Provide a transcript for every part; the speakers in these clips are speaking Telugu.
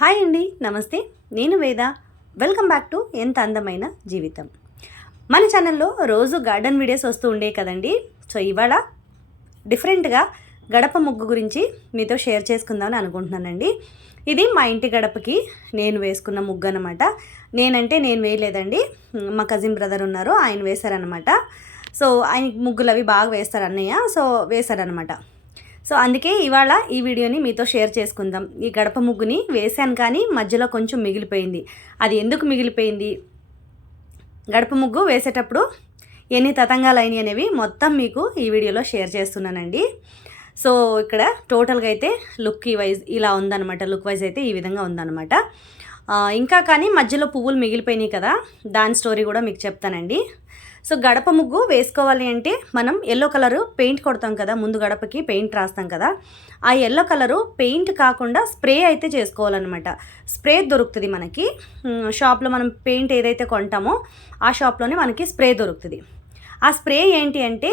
హాయ్ అండి నమస్తే. నేను వేద. వెల్కమ్ బ్యాక్ టు ఎంత అందమైన జీవితం. మన ఛానల్లో రోజు గార్డెన్ వీడియోస్ వస్తూ ఉండే కదండి. సో ఇవాళ డిఫరెంట్గా గడప ముగ్గు గురించి మీతో షేర్ చేసుకుందామని అనుకుంటున్నానండి. ఇది మా ఇంటి గడపకి నేను వేసుకున్న ముగ్గు అనమాట నేనంటే నేను వేయలేదండి. మా కజిన్ బ్రదర్ ఉన్నారు ఆయన వేశారనమాట సో ఆయన ముగ్గులు అవి బాగా వేస్తారు అన్నయ్య. సో వేశారనమాట సో అందుకే ఇవాళ ఈ వీడియోని మీతో షేర్ చేసుకుందాం. ఈ గడప ముగ్గుని వేశాను కానీ మధ్యలో కొంచెం మిగిలిపోయింది. అది ఎందుకు మిగిలిపోయింది? గడప ముగ్గు వేసేటప్పుడు ఎన్ని తతంగాలు అయినాయి అనేవి మొత్తం మీకు ఈ వీడియోలో షేర్ చేస్తున్నానండి. సో ఇక్కడ టోటల్గా అయితే లుక్ వైజ్ ఇలా ఉందన్నమాట. లుక్ వైజ్ అయితే ఈ విధంగా ఉందన్నమాట. ఇంకా కానీ మధ్యలో పువ్వులు మిగిలిపోయినాయి కదా దాని స్టోరీ కూడా మీకు చెప్తానండి. సో గడప ముగ్గు వేసుకోవాలి అంటే మనం ఎల్లో కలరు పెయింట్ కొడతాం కదా ముందు గడపకి పెయింట్ రాస్తాం కదా ఆ ఎల్లో కలరు పెయింట్ కాకుండా స్ప్రే అయితే చేసుకోవాలన్నమాట. స్ప్రే దొరుకుతుంది మనకి. షాప్లో మనం పెయింట్ ఏదైతే కొంటామో ఆ షాప్లోనే మనకి స్ప్రే దొరుకుతుంది. ఆ స్ప్రే ఏంటి అంటే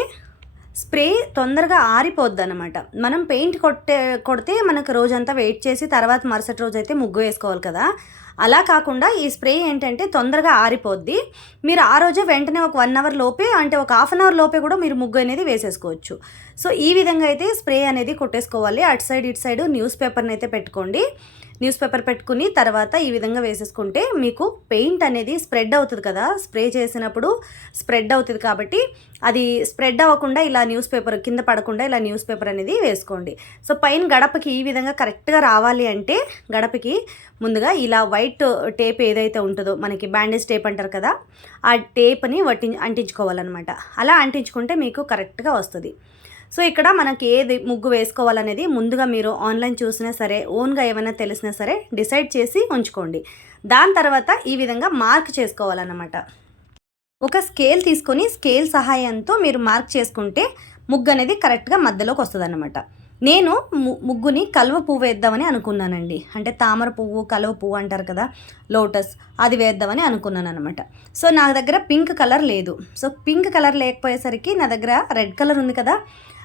స్ప్రే తొందరగా ఆరిపోద్ది అనమాట మనం పెయింట్ కొట్టే కొడితే మనకు రోజంతా వెయిట్ చేసి తర్వాత మరుసటి రోజు అయితే ముగ్గు వేసుకోవాలి కదా. అలా కాకుండా ఈ స్ప్రే ఏంటంటే తొందరగా ఆరిపోద్ది. మీరు ఆ రోజే వెంటనే ఒక వన్ అవర్ లోపే అంటే ఒక హాఫ్ అన్ అవర్ లోపే కూడా మీరు ముగ్గు అనేది వేసేసుకోవచ్చు. సో ఈ విధంగా అయితే స్ప్రే అనేది కొట్టేసుకోవాలి. అటు సైడ్ ఇటు సైడ్ న్యూస్ పేపర్ని అయితే పెట్టుకోండి. న్యూస్ పేపర్ పెట్టుకుని తర్వాత ఈ విధంగా వేసేసుకుంటే మీకు పెయింట్ అనేది స్ప్రెడ్ అవుతుంది కదా. స్ప్రే చేసినప్పుడు స్ప్రెడ్ అవుతుంది కాబట్టి అది స్ప్రెడ్ అవ్వకుండా ఇలా న్యూస్ పేపర్ కింద పడకుండా ఇలా న్యూస్ పేపర్ అనేది వేసుకోండి. సో పైన గడపకి ఈ విధంగా కరెక్ట్గా రావాలి అంటే గడపకి ముందుగా ఇలా వైట్ టేప్ ఏదైతే ఉంటుందో మనకి బ్యాండేజ్ టేప్ అంటారు కదా ఆ టేప్ని వట్టి అంటించుకోవాలన్నమాట. అలా అంటించుకుంటే మీకు కరెక్ట్గా వస్తుంది. సో ఇక్కడ మనకి ఏది ముగ్గు వేసుకోవాలనేది ముందుగా మీరు ఆన్లైన్ చూసినా సరే ఓన్గా ఏమైనా తెలిసినా సరే డిసైడ్ చేసి ఉంచుకోండి. దాని తర్వాత ఈ విధంగా మార్క్ చేసుకోవాలన్నమాట. ఒక స్కేల్ తీసుకొని స్కేల్ సహాయంతో మీరు మార్క్ చేసుకుంటే ముగ్గు అనేది కరెక్ట్గా మధ్యలోకి వస్తుంది అనమాట నేను ముగ్గుని కలువ పువ్వు వేద్దామని అనుకున్నానండి. అంటే తామర పువ్వు కలువ పువ్వు అంటారు కదా లోటస్ అది వేద్దామని అనుకున్నాను అనమాట సో నా దగ్గర పింక్ కలర్ లేదు. సో పింక్ కలర్ లేకపోయేసరికి నా దగ్గర రెడ్ కలర్ ఉంది కదా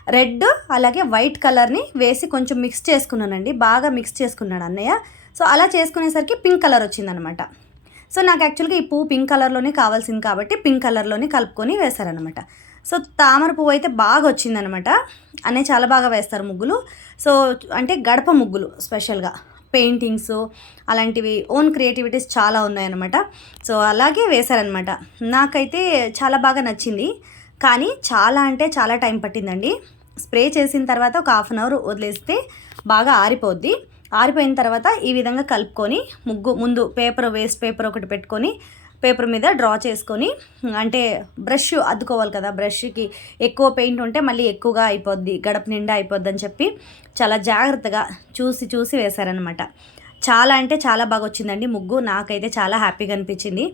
రెడ్ అలాగే వైట్ కలర్ని వేసి కొంచెం మిక్స్ చేసుకున్నానండి. బాగా మిక్స్ చేసుకున్నాడు అన్నయ్య. సో అలా చేసుకునేసరికి పింక్ కలర్ వచ్చిందనమాట. సో నాకు యాక్చువల్గా ఈ పువ్వు పింక్ కలర్లోనే కావాల్సింది కాబట్టి పింక్ కలర్లోనే కలుపుకొని వేశారనమాట. సో తామర పువ్వు అయితే బాగా వచ్చిందనమాట. అనే చాలా బాగా వేస్తారు ముగ్గులు. సో అంటే గడప ముగ్గులు స్పెషల్గా పెయింటింగ్స్ అలాంటివి ఓన్ క్రియేటివిటీస్ చాలా ఉన్నాయన్నమాట. సో అలాగే వేశారనమాట. నాకైతే చాలా బాగా నచ్చింది. కానీ చాలా అంటే చాలా టైం పట్టిందండి. స్ప్రే చేసిన తర్వాత ఒక హాఫ్ అన్ అవర్ వదిలేస్తే బాగా ఆరిపోద్ది. ఆరిపోయిన తర్వాత ఈ విధంగా కలుపుకొని ముగ్గు ముందు పేపర్ వేస్ట్ పేపర్ ఒకటి పెట్టుకొని పేపర్ మీద డ్రా చేసుకొని అంటే బ్రష్ అద్దుకోవాలి కదా బ్రష్కి ఎక్కువ పెయింట్ ఉంటే మళ్ళీ ఎక్కువగా అయిపోద్ది గడప నిండా అయిపోద్ది అని చెప్పి చాలా జాగ్రత్తగా చూసి చూసి వేశారనమాట చాలా అంటే చాలా బాగా వచ్చిందండి ముగ్గు. నాకైతే చాలా హ్యాపీగా అనిపించింది.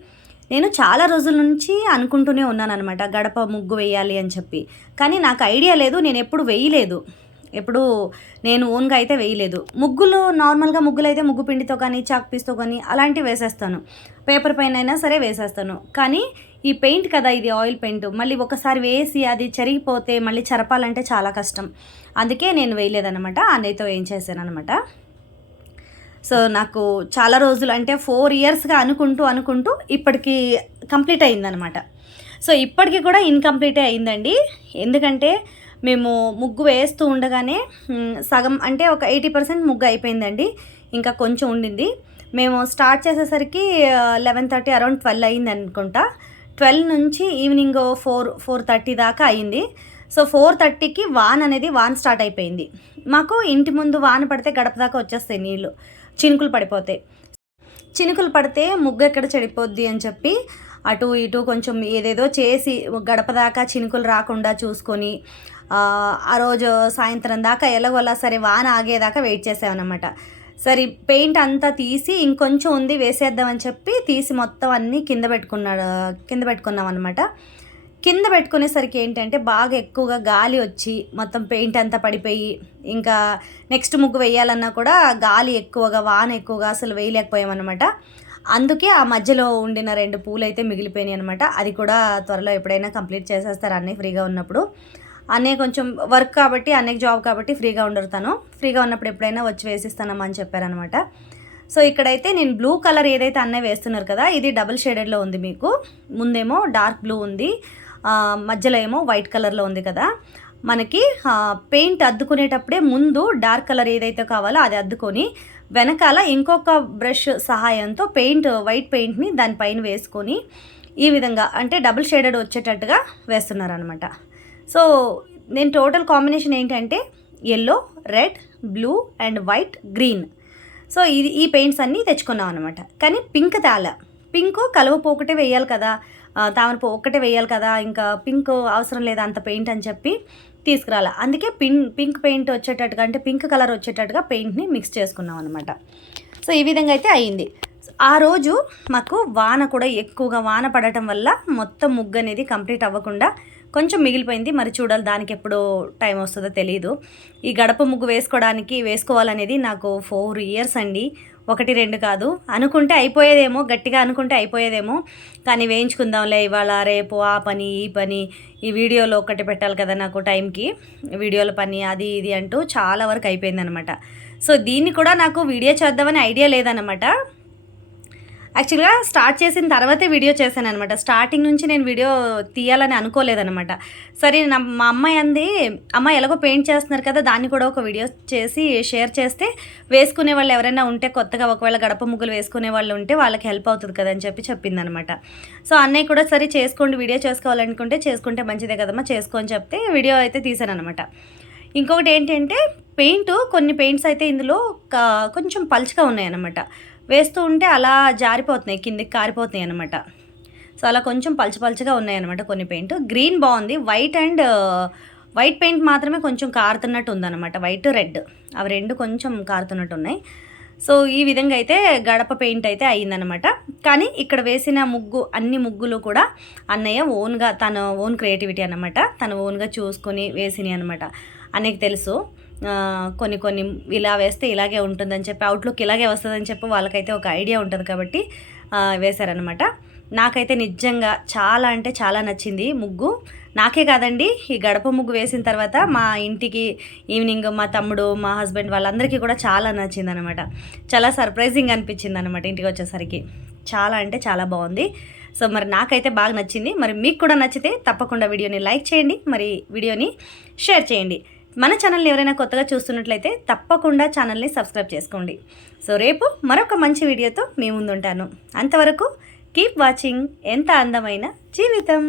నేను చాలా రోజుల నుంచి అనుకుంటూనే ఉన్నాను అనమాట గడప ముగ్గు వేయాలి అని చెప్పి. కానీ నాకు ఐడియా లేదు నేను ఎప్పుడు వేయలేదు. ఎప్పుడు నేను ఓన్గా అయితే వేయలేదు. ముగ్గులు నార్మల్గా ముగ్గులు అయితే ముగ్గు పిండితో కానీ చాక్ పీస్తో కానీ అలాంటివి వేసేస్తాను. పేపర్ పైన అయినా సరే వేసేస్తాను. కానీ ఈ పెయింట్ కదా ఇది ఆయిల్ పెయింట్. మళ్ళీ ఒకసారి వేసి అది చెరిగిపోతే మళ్ళీ చెరపాలంటే చాలా కష్టం. అందుకే నేను వేయలేదనమాట అన్నయ్యతో ఏం చేశాను అనమాట సో నాకు చాలా రోజులు అంటే ఫోర్ ఇయర్స్గా అనుకుంటూ అనుకుంటూ ఇప్పటికి కంప్లీట్ అయిందనమాట సో ఇప్పటికి కూడా ఇన్కంప్లీటే అయిందండి. ఎందుకంటే మేము ముగ్గు వేస్తూ ఉండగానే సగం అంటే ఒక ఎయిటీ పర్సెంట్ ముగ్గు అయిపోయిందండి. ఇంకా కొంచెం ఉండింది. మేము స్టార్ట్ చేసేసరికి లెవెన్ థర్టీ అరౌండ్ ట్వెల్వ్ అయింది అనుకుంటా ట్వెల్వ్ నుంచి ఈవినింగ్ ఫోర్ ఫోర్ థర్టీ దాకా అయింది. సో ఫోర్ థర్టీకి వాన్ అనేది వాన్ స్టార్ట్ అయిపోయింది. మాకు ఇంటి ముందు వాన పడితే గడప దాకా వచ్చేస్తాయి నీళ్ళు చినుకులు పడిపోతాయి చినుకులు పడితే ముగ్గు ఎక్కడ చెడిపోద్ది అని చెప్పి అటు ఇటు కొంచెం ఏదేదో చేసి గడప దాకా చినుకులు రాకుండా చూసుకొని ఆ, ఆ రోజు సాయంత్రం దాకా ఎలాగోలా సరే వాన ఆగేదాకా వెయిట్ చేసామన్నమాట సరే పెయింట్ అంతా తీసి ఇంకొంచెం ఉంది వేసేద్దామని చెప్పి తీసి మొత్తం అన్నీ కింద పెట్టుకున్నాడు కింద పెట్టుకున్నాం అనమాట కింద పెట్టుకునేసరికి ఏంటంటే బాగా ఎక్కువగా గాలి వచ్చి మొత్తం పెయింట్ అంతా పడిపోయి ఇంకా నెక్స్ట్ ముగ్గు వేయాలన్నా కూడా గాలి ఎక్కువగా వాన ఎక్కువగా అసలు వేయలేకపోయామన్నమాట. అందుకే ఆ మధ్యలో ఉండిన రెండు పూలు అయితే మిగిలిపోయినాయి అనమాట అది కూడా త్వరలో ఎప్పుడైనా కంప్లీట్ చేసేస్తారు అన్నీ ఫ్రీగా ఉన్నప్పుడు. అన్నయ్య కొంచెం వర్క్ కాబట్టి అన్నయ్య జాబ్ కాబట్టి ఫ్రీగా ఉండరు తను. ఫ్రీగా ఉన్నప్పుడు ఎప్పుడైనా వచ్చి వేసిస్తానమ్మా అని చెప్పారనమాట సో ఇక్కడైతే నేను బ్లూ కలర్ ఏదైతే అన్నయ్య వేస్తున్నారు కదా ఇది డబుల్ షేడెడ్లో ఉంది మీకు. ముందేమో డార్క్ బ్లూ ఉంది. మధ్యలో ఏమో వైట్ కలర్లో ఉంది కదా. మనకి పెయింట్ అద్దుకునేటప్పుడే ముందు డార్క్ కలర్ ఏదైతే కావాలో అది అద్దుకొని వెనకాల ఇంకొక బ్రష్ సహాయంతో పెయింట్ వైట్ పెయింట్ని దానిపైన వేసుకొని ఈ విధంగా అంటే డబుల్ షేడెడ్ వచ్చేటట్టుగా వేస్తున్నారు అనమాట సో నేను టోటల్ కాంబినేషన్ ఏంటంటే yellow red blue and white green. So ఇది ఈ పెయింట్స్ అన్నీ తెచ్చుకున్నాం అనమాట కానీ పింక్ తేల. పింక్ కలవపోకటే వేయాలి కదా. తామరపు ఒక్కటే వేయాలి కదా ఇంకా పింక్ అవసరం లేదా అంత పెయింట్ అని చెప్పి తీసుకురాలి. అందుకే పిన్ పింక్ పెయింట్ వచ్చేటట్టుగా అంటే పింక్ కలర్ వచ్చేటట్టుగా పెయింట్ని మిక్స్ చేసుకున్నాం అనమాట సో ఈ విధంగా అయితే అయింది. ఆ రోజు మాకు వాన కూడా ఎక్కువగా వాన పడటం వల్ల మొత్తం ముగ్గు అనేది కంప్లీట్ అవ్వకుండా కొంచెం మిగిలిపోయింది. మరి చూడాలి దానికి ఎప్పుడు టైం వస్తుందో తెలియదు ఈ గడప ముగ్గు వేసుకోవడానికి వేసుకోవాలనేది నాకు ఫోర్ ఇయర్స్ అండి. ఒకటి రెండు కాదు. అనుకుంటే అయిపోయేదేమో గట్టిగా అనుకుంటే అయిపోయేదేమో. కానీ వేయించుకుందాంలే ఇవాళ రేపు ఆ పని ఈ పని. ఈ వీడియోలో ఒకటి పెట్టాలి కదా నాకు టైంకి. వీడియోల పని అది ఇది అంటూ చాలా వరకు అయిపోయిందనమాట. సో దీన్ని కూడా నాకు వీడియో చేద్దామని ఐడియా లేదనమాట. యాక్చువల్గా స్టార్ట్ చేసిన తర్వాతే వీడియో చేశాను అనమాట స్టార్టింగ్ నుంచి నేను వీడియో తీయాలని అనుకోలేదనమాట సరే నా మా అమ్మాయి అంది అమ్మ ఎలాగో పెయింట్ చేస్తున్నారు కదా దాన్ని కూడా ఒక వీడియో చేసి షేర్ చేస్తే వేసుకునే వాళ్ళు ఎవరైనా ఉంటే కొత్తగా ఒకవేళ గడప ముగ్గులు వేసుకునే వాళ్ళు ఉంటే వాళ్ళకి హెల్ప్ అవుతుంది కదా అని చెప్పి చెప్పింది అనమాట సో అన్నయ్య కూడా సరే చేసుకోండి వీడియో చేసుకోవాలనుకుంటే చేసుకుంటే మంచిదే కదమ్మా చేసుకొని చెప్తే వీడియో అయితే తీసాను అనమాట ఇంకొకటి ఏంటంటే పెయింట్ కొన్ని పెయింట్స్ అయితే ఇందులో కొంచెం పలుచగా ఉన్నాయి అనమాట వేస్తూ ఉంటే అలా జారిపోతున్నాయి కిందికి కారిపోతున్నాయి అనమాట సో అలా కొంచెం పలుచ పలుచగా ఉన్నాయి అనమాట కొన్ని పెయింట్. గ్రీన్ బాగుంది. వైట్ అండ్ వైట్ పెయింట్ మాత్రమే కొంచెం కారుతున్నట్టు ఉందన్నమాట. వైట్ రెడ్ అవి రెండు కొంచెం కారుతున్నట్టు ఉన్నాయి. సో ఈ విధంగా అయితే గడప పెయింట్ అయితే అయ్యిందనమాట కానీ ఇక్కడ వేసిన ముగ్గు అన్ని ముగ్గులు కూడా అన్నయ్య ఓన్గా తన ఓన్ క్రియేటివిటీ అనమాట తన ఓన్గా చూసుకొని వేసినాయి అనమాట అన్నయ్యకి తెలుసు. కొన్ని కొన్ని ఇలా వేస్తే ఇలాగే ఉంటుందని చెప్పి అవుట్లుక్ ఇలాగే వస్తుందని చెప్పి వాళ్ళకైతే ఒక ఐడియా ఉంటుంది కాబట్టి వేశారనమాట నాకైతే నిజంగా చాలా అంటే చాలా నచ్చింది ముగ్గు. నాకే కాదండి ఈ గడప ముగ్గు వేసిన తర్వాత మా ఇంటికి ఈవినింగ్ మా తమ్ముడు మా హస్బెండ్ వాళ్ళందరికీ కూడా చాలా నచ్చింది అనమాట చాలా సర్ప్రైజింగ్ అనిపించింది అనమాట ఇంటికి వచ్చేసరికి. చాలా అంటే చాలా బాగుంది. సో మరి నాకైతే బాగా నచ్చింది. మరి మీకు కూడా నచ్చితే తప్పకుండా వీడియోని లైక్ చేయండి. మరి వీడియోని షేర్ చేయండి. మన ఛానల్ని ఎవరైనా కొత్తగా చూస్తున్నట్లయితే తప్పకుండా ఛానల్ని సబ్స్క్రైబ్ చేసుకోండి. సో రేపు మరొక మంచి వీడియోతో మీ ముందుంటాను. అంతవరకు కీప్ వాచింగ్ ఎంత అందమైన జీవితం!